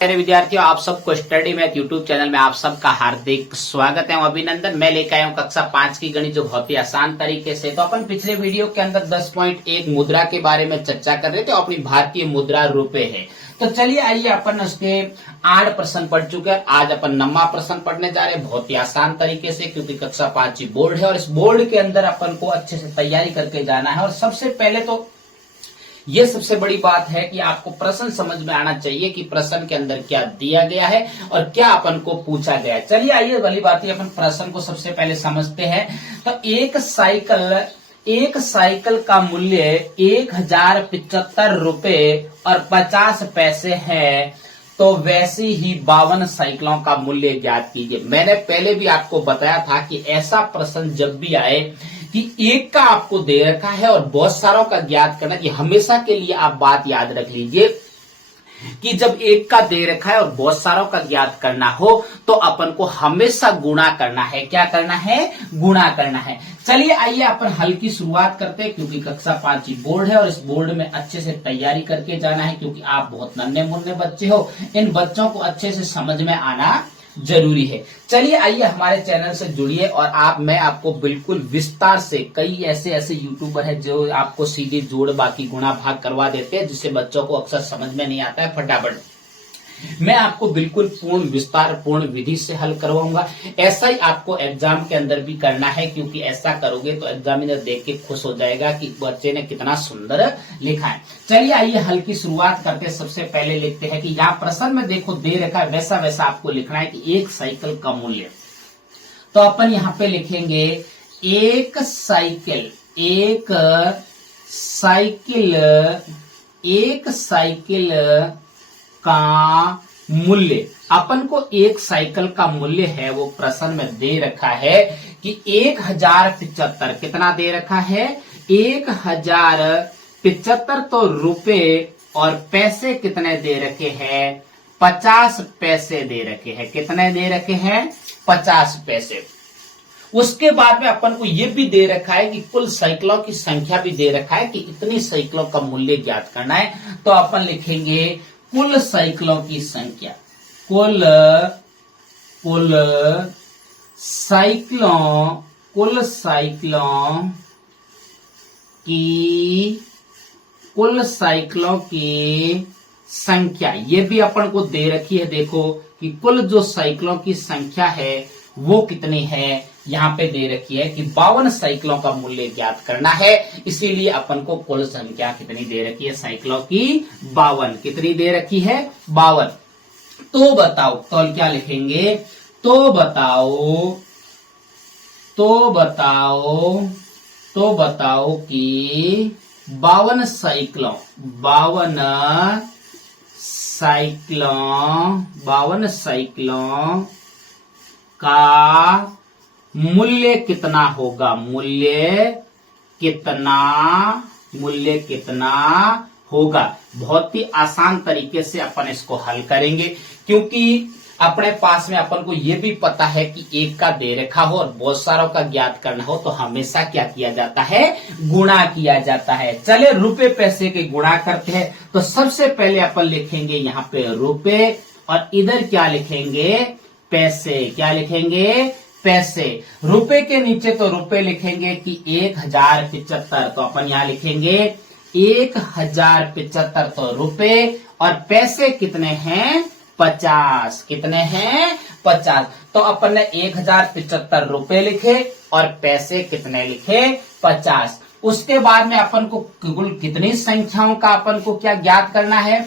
मेरे विद्यार्थियों, आप सबको स्टडी मैथ यूट्यूब चैनल में आप सबका हार्दिक स्वागत है। अभिनंदन। मैं लेकर आया हूँ कक्षा 5 की गणित, जो बहुत ही आसान तरीके से। तो अपन पिछले वीडियो के अंदर 10.1 मुद्रा के बारे में चर्चा कर रहे थे। अपनी भारतीय मुद्रा रुपए है। तो चलिए आइए, अपन उसके 8 प्रश्न पढ़ चुके हैं। आज अपन 9वां प्रश्न पढ़ने जा रहे हैं, बहुत ही आसान तरीके से, क्योंकि कक्षा 5 बोर्ड है और इस बोर्ड के अंदर अपन को अच्छे से तैयारी करके जाना है। और सबसे पहले तो ये सबसे बड़ी बात है कि आपको प्रश्न समझ में आना चाहिए कि प्रश्न के अंदर क्या दिया गया है और क्या अपन को पूछा गया है। चलिए आइए, वाली बात है, अपन प्रश्न को सबसे पहले समझते हैं। तो एक साइकिल का मूल्य 1075 रुपए और 50 पैसे है, तो वैसे ही 52 साइकिलों का मूल्य ज्ञात कीजिए। मैंने पहले भी आपको बताया था कि ऐसा प्रश्न जब भी आए कि एक का आपको दे रखा है और बहुत सारों का ज्ञात करना, कि हमेशा के लिए आप बात याद रख लीजिए कि जब एक का दे रखा है और बहुत सारों का ज्ञात करना हो तो अपन को हमेशा गुणा करना है। क्या करना है? गुणा करना है। चलिए आइए, अपन हल की शुरुआत करते हैं, क्योंकि कक्षा 5 बोर्ड है और इस बोर्ड में अच्छे से तैयारी करके जाना है, क्योंकि आप बहुत नन्हे मुन्ने बच्चे हो। इन बच्चों को अच्छे से समझ में आना जरूरी है। चलिए आइए, हमारे चैनल से जुड़िए और मैं आपको बिल्कुल विस्तार से, कई ऐसे यूट्यूबर हैं जो आपको सीधे जोड़ बाकी गुणा भाग करवा देते हैं, जिससे बच्चों को अक्सर समझ में नहीं आता है फटाफट। मैं आपको बिल्कुल पूर्ण विस्तार पूर्ण विधि से हल करवाऊंगा। ऐसा ही आपको एग्जाम के अंदर भी करना है, क्योंकि ऐसा करोगे तो एग्जामिनर देख के खुश हो जाएगा कि बच्चे ने कितना सुंदर लिखा है। चलिए आइए, हल की शुरुआत करते हैं। सबसे पहले लिखते हैं कि यहाँ प्रश्न में देखो दे रखा है, वैसा वैसा आपको लिखना है कि एक साइकिल का मूल्य। तो अपन यहाँ पे लिखेंगे एक साइकिल का मूल्य। अपन को एक साइकिल का मूल्य है वो प्रश्न में दे रखा है कि 1075। कितना दे रखा है? 1075। तो रुपए और पैसे कितने दे रखे हैं? 50 पैसे दे रखे हैं। कितने दे रखे हैं? 50 पैसे। उसके बाद में अपन को ये भी दे रखा है कि कुल साइकिलों की संख्या भी दे रखा है कि इतनी साइकिलों का मूल्य ज्ञात करना है। तो अपन लिखेंगे कुल साइकिलों की संख्या। कुल साइकिलों की संख्या, ये भी अपन को दे रखी है। देखो कि कुल जो साइकिलों की संख्या है वो कितनी है, यहाँ पे दे रखी है कि 52 साइकिलों का मूल्य ज्ञात करना है। इसीलिए अपन को कुल संख्या कितनी दे रखी है साइकिलों की? 52। कितनी दे रखी है? 52। तो बताओ, तो क्या लिखेंगे? तो बताओ कि 52 साइकिलों का मूल्य कितना होगा? मूल्य कितना होगा? बहुत ही आसान तरीके से अपन इसको हल करेंगे, क्योंकि अपने पास में अपन को ये भी पता है कि एक का दे रखा हो और बहुत सारों का ज्ञात करना हो तो हमेशा क्या किया जाता है? गुणा किया जाता है। चले रुपए पैसे के गुणा करते हैं। तो सबसे पहले अपन लिखेंगे यहाँ पे रुपए और इधर क्या लिखेंगे? पैसे। क्या लिखेंगे? पैसे। रुपए के नीचे तो रुपए लिखेंगे कि 1075। तो अपन यहाँ लिखेंगे 1075 तो रुपए, और पैसे कितने हैं? 50। कितने हैं? 50। तो अपन ने 1075 रुपए लिखे और पैसे कितने लिखे? 50। उसके बाद में अपन को कुल कितनी संख्याओं का अपन को क्या ज्ञात करना है?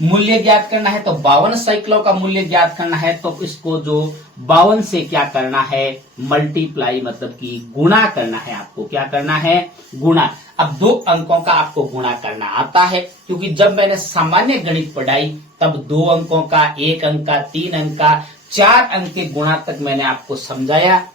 मूल्य ज्ञात करना है। तो 52 साइकिलों का मूल्य ज्ञात करना है। तो इसको जो 52 से क्या करना है? मल्टीप्लाई, मतलब कि गुणा करना है। आपको क्या करना है? गुणा। अब 2 अंकों का आपको गुणा करना आता है, क्योंकि जब मैंने सामान्य गणित पढ़ाई तब 2 अंकों का, 1 अंक का, 3 अंक का, 4 अंक के गुणा तक मैंने आपको समझाया।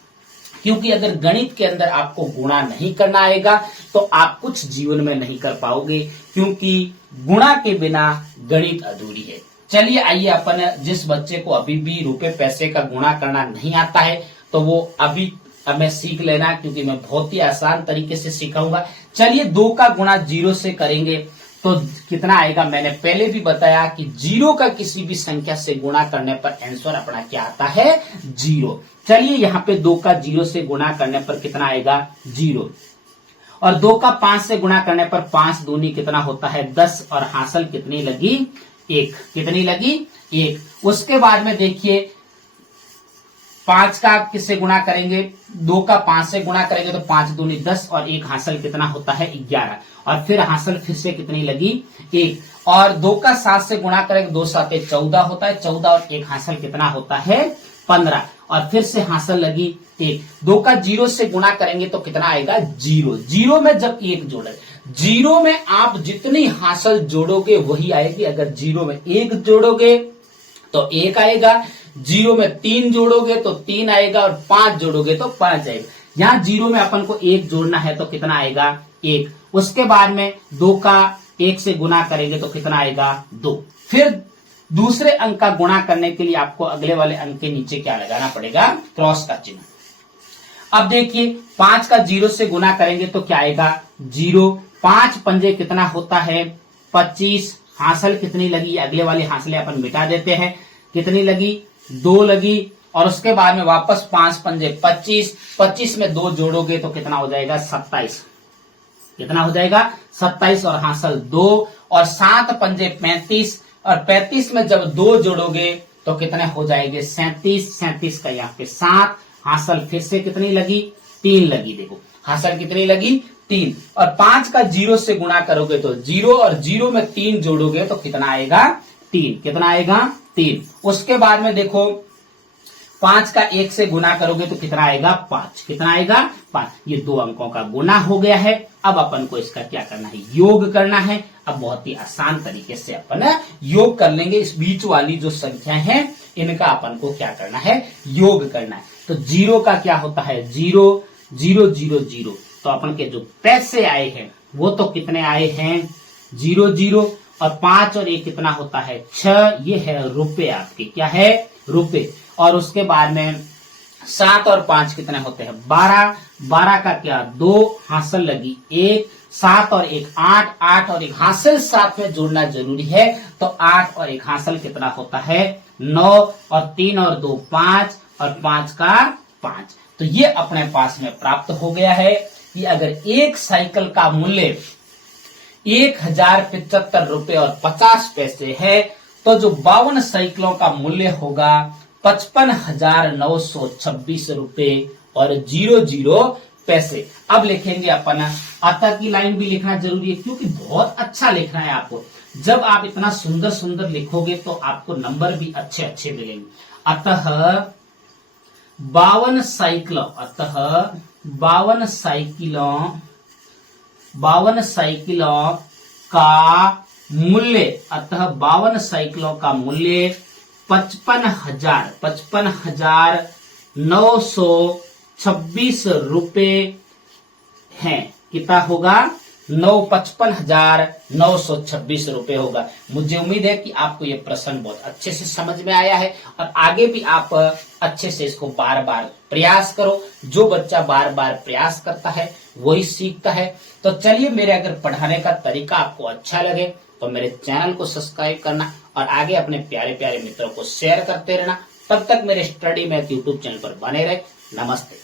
क्योंकि अगर गणित के अंदर आपको गुणा नहीं करना आएगा तो आप कुछ जीवन में नहीं कर पाओगे, क्योंकि गुणा के बिना गणित अधूरी है। चलिए आइए, अपन जिस बच्चे को अभी भी रुपए पैसे का गुणा करना नहीं आता है तो वो अभी हमें सीख लेना, क्योंकि मैं बहुत ही आसान तरीके से सिखाऊंगा। चलिए 2 का गुणा 0 से करेंगे तो कितना आएगा, मैंने पहले भी बताया कि जीरो का किसी भी संख्या से गुणा करने पर आंसर अपना क्या आता है, जीरो। चलिए यहाँ पे 2 का 0 से गुणा करने पर कितना आएगा, 0। और 2 का 5 से गुणा करने पर 5 दूनी कितना होता है, 10। और हासिल कितनी लगी, 1। कितनी लगी, 1। उसके बाद में देखिए 5 का किससे गुणा करेंगे, 2 का 5 से गुणा करेंगे तो 5 दूनी 10 और 1 हासिल कितना होता है, 11। और फिर हासिल फिर से कितनी लगी, 1। और 2 का 7 से गुणा करेंगे, 2 7 14 होता है, 14 और 1 हासिल कितना होता है, 15। और फिर से हासिल लगी 1। 2 का 0 से गुणा करेंगे तो कितना आएगा, 0। 0 में जब 1 जोड़े, 0 में आप जितनी हासिल जोड़ोगे वही आएगी। अगर 0 में 1 जोड़ोगे तो 1 आएगा, 0 में 3 जोड़ोगे तो 3 आएगा, और 5 जोड़ोगे तो 5 आएगा। यहाँ 0 में अपन को 1 जोड़ना है तो कितना आएगा, 1। उसके बाद में 2 का 1 से गुणा करेंगे तो कितना आएगा, 2। फिर दूसरे अंक का गुणा करने के लिए आपको अगले वाले अंक के नीचे क्या लगाना पड़ेगा, क्रॉस का चिन्ह। अब देखिए 5 का 0 से गुणा करेंगे तो क्या आएगा, 0। 5 पंजे कितना होता है, 25। हासिल कितनी लगी, अगले वाली हासिलें अपन मिटा देते हैं, कितनी लगी, 2 लगी। और उसके बाद में वापस 5 पंजे 25, 25 में 2 जोड़ोगे तो कितना हो जाएगा, 27। कितना हो जाएगा, 27। और हासिल 2। और 7 पंजे 35, और 35 में जब 2 जोड़ोगे तो कितने हो जाएंगे, 37। 37 का यहाँ पे 7। हासिल फिर से कितनी लगी, 3 लगी। देखो हासिल कितनी लगी, 3। और 5 का 0 से गुणा करोगे तो 0, और 0 में 3 जोड़ोगे तो कितना आएगा, 3। कितना आएगा, 3। उसके बाद में देखो 5 का 1 से गुणा करोगे तो कितना आएगा, 5। कितना आएगा, 5। ये 2 अंकों का गुना हो गया है। अब अपन को इसका क्या करना है, योग करना है। अब बहुत ही आसान तरीके से अपन योग कर लेंगे। इस बीच वाली जो संख्या है इनका अपन को क्या करना है, योग करना है। तो 0 का क्या होता है, 0 0 0 0। तो अपन के जो पैसे आए हैं वो तो कितने आए हैं, 0 0। और 5 और 1 कितना होता है, 6। ये है रुपए आपके, क्या है, रुपए। और उसके बाद में 7 और 5 कितने होते हैं, 12। 12 का क्या, 2। हासिल लगी 1। 7 और 1 8। 8 और 1 हासिल साथ में जोड़ना जरूरी है, तो 8 और 1 हासिल कितना होता है, 9। और 3 और 2 5, और 5 का 5। तो ये अपने पास में प्राप्त हो गया है कि अगर एक साइकिल का मूल्य 1075 रुपए और 50 पैसे है, तो जो 52 साइकिलों का मूल्य होगा 55,926 रुपए और 00 पैसे। अब लिखेंगे अपन, अतः की लाइन भी लिखना जरूरी है क्योंकि बहुत अच्छा लिखना है आपको। जब आप इतना सुंदर सुंदर लिखोगे तो आपको नंबर भी अच्छे अच्छे मिलेंगे। अतः 52 साइकिलों, अतः 52 साइकिलों का मूल्य, अतः 52 साइकिलों का मूल्य 55,926 रुपए है। कितना होगा, 55,926 रुपए होगा। मुझे उम्मीद है कि आपको ये प्रश्न बहुत अच्छे से समझ में आया है, और आगे भी आप अच्छे से इसको बार बार प्रयास करो। जो बच्चा बार बार प्रयास करता है वही सीखता है। तो चलिए, मेरे अगर पढ़ाने का तरीका आपको अच्छा लगे तो मेरे चैनल को सब्सक्राइब करना, और आगे अपने प्यारे प्यारे मित्रों को शेयर करते रहना। तब तक मेरे स्टडी मैथ यूट्यूब चैनल पर बने रहे। नमस्ते।